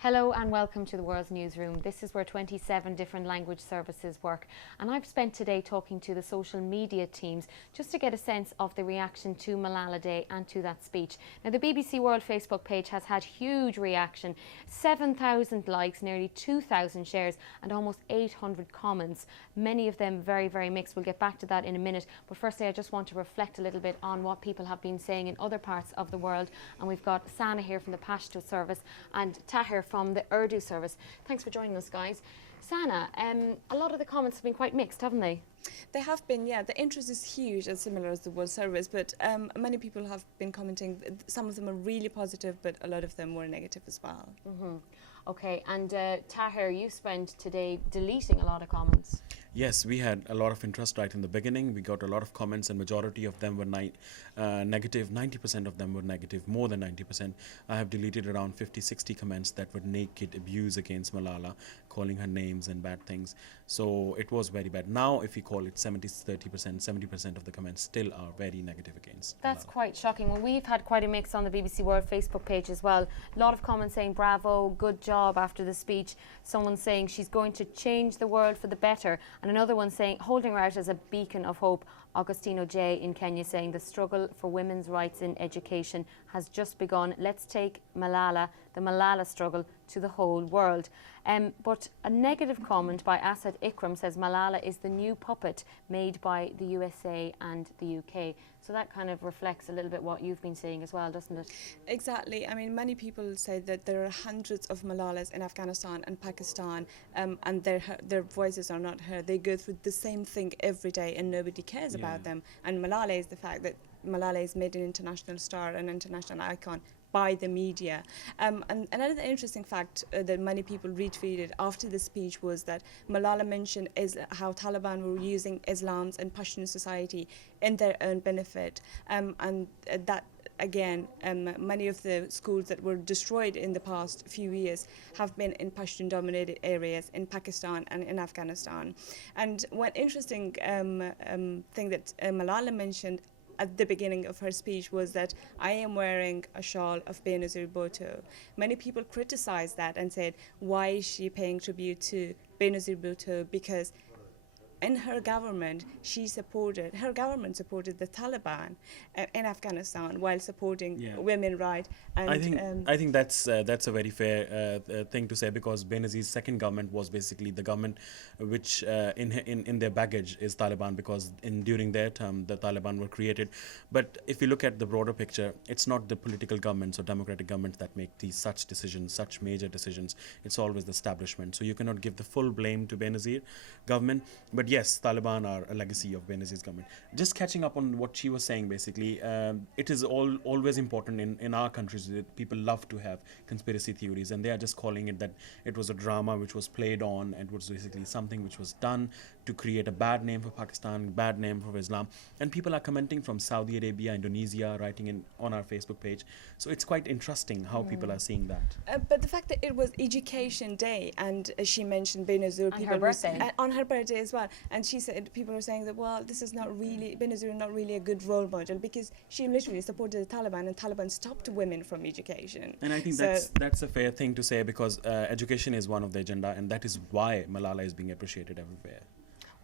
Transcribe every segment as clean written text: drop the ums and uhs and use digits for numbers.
Hello and welcome to the World's Newsroom. This is where 27 different language services work, and I've spent today talking to the social media teams just to get a sense of the reaction to Malala Day and to that speech. Now, the BBC World Facebook page has had huge reaction, 7,000 likes, nearly 2,000 shares and almost 800 comments, many of them very, very mixed. We'll get back to that in a minute, but firstly I just want to reflect a little bit on what people have been saying in other parts of the world, and we've got Sana here from the Pashto service and Tahir from the Urdu service. Thanks for joining us, guys. Sana, a lot of the comments have been quite mixed, haven't they? They have been, yeah. The interest is huge and similar as the World Service, but many people have been commenting. Some of them are really positive, but a lot of them were negative as well. Okay, and Tahir, you spent today deleting a lot of comments. Yes, we had a lot of interest right in the beginning. We got a lot of comments and majority of them were negative. 90% of them were negative, more than 90%. I have deleted around 50-60 comments that were naked abuse against Malala, calling her names and bad things. So it was very bad. Now if we call it 70-30%, 70% of the comments still are very negative against That's Malala. quite shocking. Well, we've had quite a mix on the BBC World Facebook page as well. A lot of comments saying bravo, good job after the speech. Someone saying she's going to change the world for the better. And another one saying, holding her out as a beacon of hope. Augustino J in Kenya saying the struggle for women's rights in education has just begun. Let's take Malala, the Malala struggle, to the whole world. But a negative comment by Asad Ikram says Malala is the new puppet made by the USA and the UK. So that kind of reflects a little bit what you've been saying as well, doesn't it? Exactly. I mean, many people say that there are hundreds of Malalas in Afghanistan and Pakistan, and their voices are not heard. They go through the same thing every day and nobody cares about them. And Malala is the fact that Malala is made an international star, an international icon by the media. And another interesting fact that many people retweeted after the speech was that Malala mentioned how Taliban were using Islam's and Pashtun society in their own benefit. And that again, many of the schools that were destroyed in the past few years have been in Pashtun-dominated areas in Pakistan and in Afghanistan. And one interesting thing that Malala mentioned at the beginning of her speech was that I am wearing a shawl of Benazir Bhutto. Many people criticized that and said, why is she paying tribute to Benazir Bhutto? Because in her government, her government supported the Taliban in Afghanistan while supporting women's rights. And I think that's a very fair thing to say, because Benazir's second government was basically the government which in their baggage is Taliban, because during their term the Taliban were created. But if you look at the broader picture, it's not the political governments or democratic governments that make such decisions, such major decisions. It's always the establishment. So you cannot give the full blame to Benazir government. But yes, Taliban are a legacy of Benazir's government. Just catching up on what she was saying, basically, it is always important in our countries that people love to have conspiracy theories, and they are just calling it that it was a drama which was played on, and it was basically something which was done to create a bad name for Pakistan, bad name for Islam. And people are commenting from Saudi Arabia, Indonesia, writing on our Facebook page. So it's quite interesting how people are seeing that. But the fact that it was Education Day, and she mentioned Benazir on her birthday. On her birthday as well, and she said people are saying that, well, this is not really, Benazir is not really a good role model, because she literally supported the Taliban, and Taliban stopped women from education. And I think that's a fair thing to say, because education is one of the agenda, and that is why Malala is being appreciated everywhere.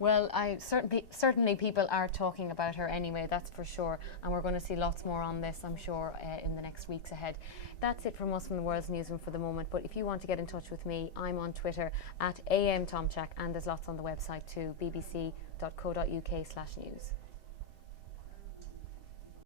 Well, certainly people are talking about her anyway, that's for sure. And we're going to see lots more on this, I'm sure, in the next weeks ahead. That's it from us from the World's Newsroom for the moment. But if you want to get in touch with me, I'm on Twitter @AMTomchak, and there's lots on the website too, bbc.co.uk/news.